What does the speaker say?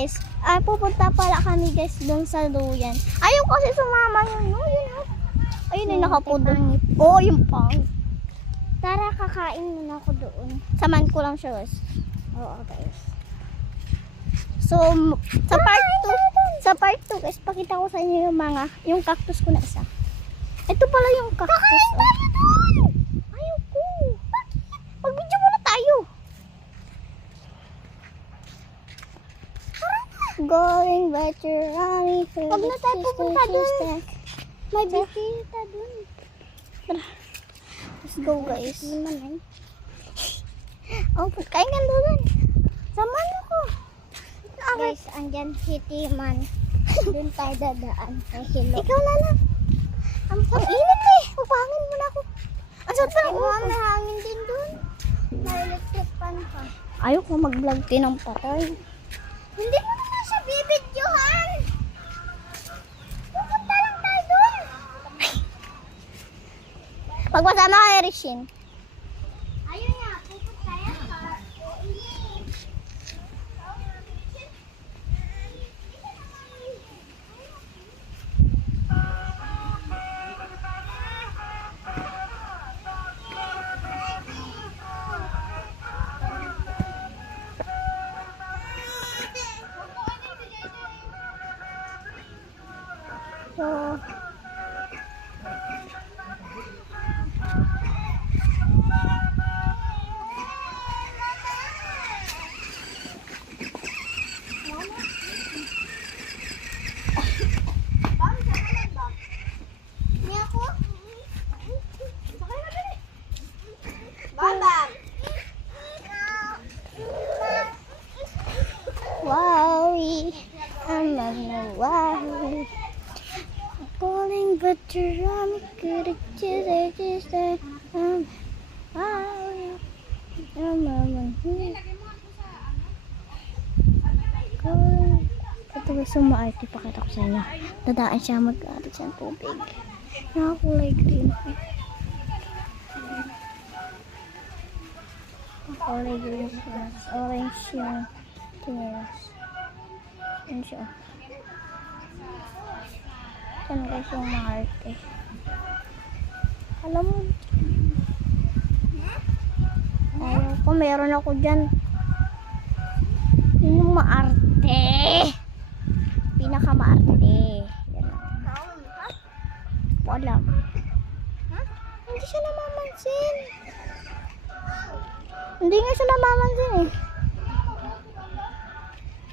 guys, pupunta pala kami guys doon sa duyan. Ayaw kasi sumama yun. No? Yun, oh. Ayun yung nakapudol. Oo, yung pang. Tara, kakain muna ako doon. Saman ko lang siya guys. Oo, guys. So, sa part 2 guys, pakita ko sa inyo yung cactus ko na isa. Ito pala yung cactus. Kakain tayo doon! Ayaw ko. Bakit? Mag-video muna tayo. Going back to Rami. Huwag na tayo pupunta dun. May bisita doon. Let's go guys. Manay. Oh, kain ka doon. Samahan ako. Guys, andyan si Timan. Doon tayo dadaan. Ay, hello. Ikaw na lang. Ang init eh. Magpahangin muna ako. Ang sarap pa ng upo. May hangin din doon. May electric fan pa. Ayaw ko mag-vlog ng patay. Hindi mo naman siya bibidyohan. Pupunta lang tayo doon. Magpasama kay Rishin. Ayun nga, pupunta yan pa. So, Ni ako? Sakay na dali. Babang. wowie. I'm on the wowie. Calling but you're on me good at just wowie. I'm on ito guys, sumaarte pakita ko sa inyo. Dadaan siya mag-arit sa tubig. Nakakulay green. Kulay green siya. Orange yung tinelas. Yan siya. Yan guys yung maarte. Alam mo, ayaw ko, meron ako dyan. Yun yung maarte. Pinaka-maarte. Yan lang. Wala. Hindi siya namamansin. Hindi nga siya namamansin.